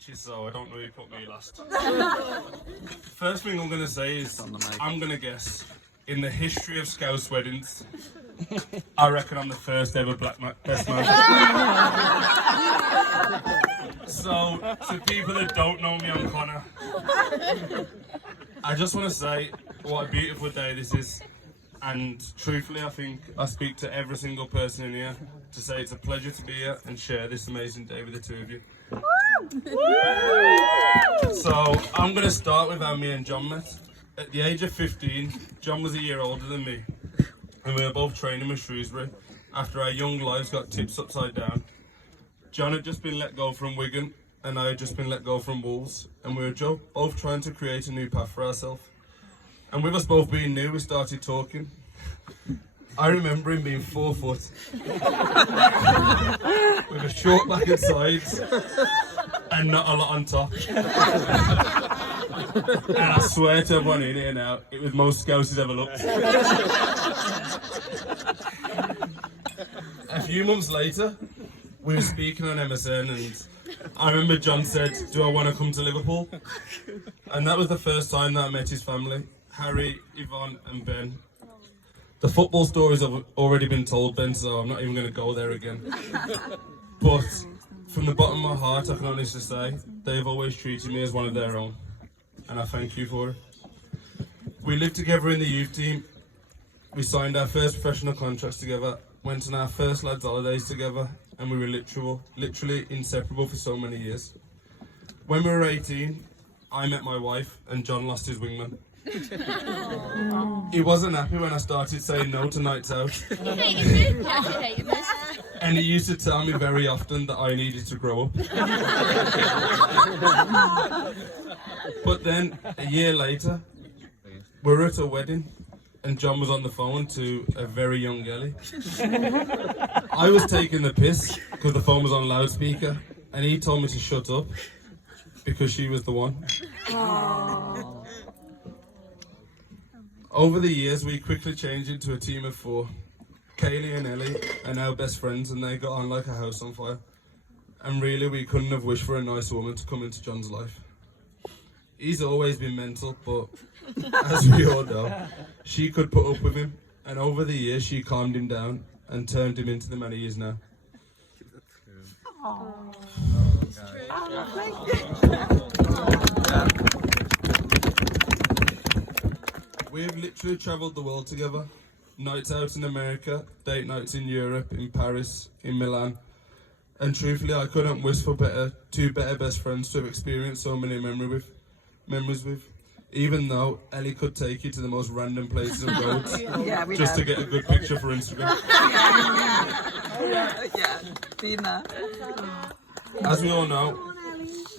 speeches, so I don't know who put me last. First thing I'm going to say is, I'm going to guess, in the history of Scouse weddings, I reckon I'm the first ever best man. So, to people that don't know me, I'm Connor. I just want to say what a beautiful day this is. And truthfully, I think I speak to every single person in here to say it's a pleasure to be here and share this amazing day with the two of you. So, I'm going to start with how me and John met. At the age of 15, John was a year older than me, and we were both training with Shrewsbury after our young lives got tipped upside down. John had just been let go from Wigan, and I had just been let go from Wolves, and we were both trying to create a new path for ourselves. And with us both being new, we started talking. I remember him being 4 foot, with a short back and sides, and not a lot on top. And I swear to everyone in here now, it was most Scousers ever looked. A few months later, we were speaking on MSN, and I remember John said, "Do I want to come to Liverpool?" And that was the first time that I met his family, Harry, Yvonne and Ben. The football stories have already been told, Ben, so I'm not even going to go there again. But from the bottom of my heart, I can honestly say, they've always treated me as one of their own. And I thank you for it. We lived together in the youth team. We signed our first professional contracts together, went on our first lads' holidays together, and we were literally inseparable for so many years. When we were 18, I met my wife and John lost his wingman. He wasn't happy when I started saying no to nights out. And he used to tell me very often that I needed to grow up. But then, a year later, we were at a wedding and John was on the phone to a very young Ellie. I was taking the piss because the phone was on loudspeaker and he told me to shut up because she was the one. Aww. Over the years, we quickly changed into a team of 4. Kaylee and Ellie are now best friends and they got on like a house on fire. And really, we couldn't have wished for a nice woman to come into John's life. He's always been mental, but as we all know, she could put up with him. And over the years, she calmed him down and turned him into the man he is now. We have literally travelled the world together. Nights out in America, date nights in Europe, in Paris, in Milan. And truthfully, I couldn't wish for two better best friends to have experienced so many memories with. Even though Ellie could take you to the most random places and roads just to get a good picture for Instagram. As we all know,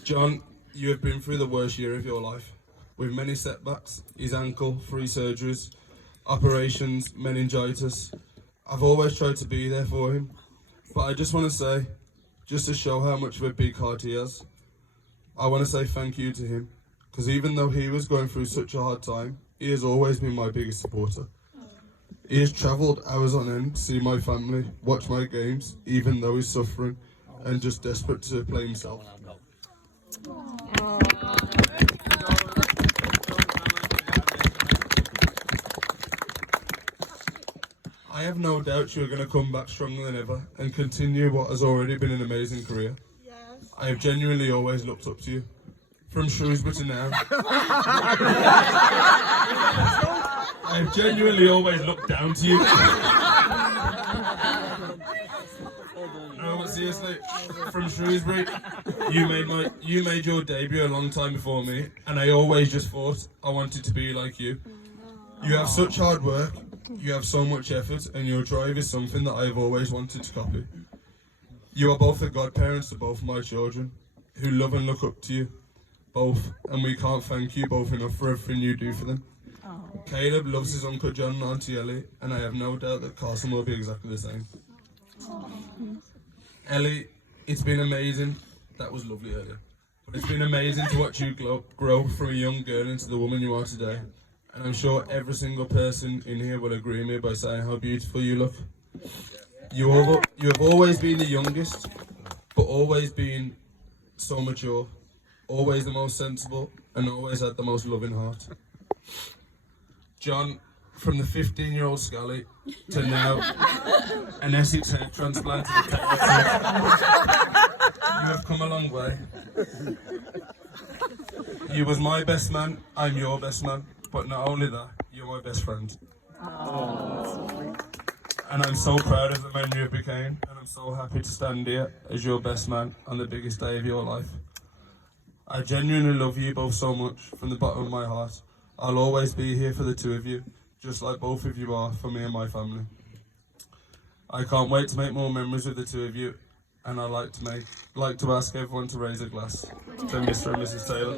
John, you have been through the worst year of your life. With many setbacks, his ankle, 3 surgeries, operations, meningitis. I've always tried to be there for him. But I just want to say, just to show how much of a big heart he has, I want to say thank you to him. Because even though he was going through such a hard time, he has always been my biggest supporter. He has travelled hours on end to see my family, watch my games, even though he's suffering and just desperate to play himself. I have no doubt you're going to come back stronger than ever and continue what has already been an amazing career. Yes. I have genuinely always looked up to you. From Shrewsbury to now. I have genuinely always looked down to you. No, but seriously, from Shrewsbury, you made your debut a long time before me, and I always just thought I wanted to be like you. You have such hard work. You have so much effort, and your drive is something that I have always wanted to copy. You are both the godparents to both my children, who love and look up to you, both, and we can't thank you both enough for everything you do for them. Caleb loves his Uncle John and Auntie Ellie, and I have no doubt that Carson will be exactly the same. Ellie, it's been amazing. That was lovely earlier. But it's been amazing to watch you grow from a young girl into the woman you are today. And I'm sure every single person in here will agree with me by saying how beautiful you look. You have always been the youngest, but always been so mature. always the most sensible, and always had the most loving heart. John, from the 15-year-old Scally to now an Essex hair transplant to the you have come a long way. You was my best man, I'm your best man, but not only that, you're my best friend. And I'm so proud of the man you became, and I'm so happy to stand here as your best man on the biggest day of your life. I genuinely love you both so much from the bottom of my heart. I'll always be here for the two of you, just like both of you are for me and my family. I can't wait to make more memories with the two of you, and I'd like to ask everyone to raise a glass to Mr. and Mrs. Taylor.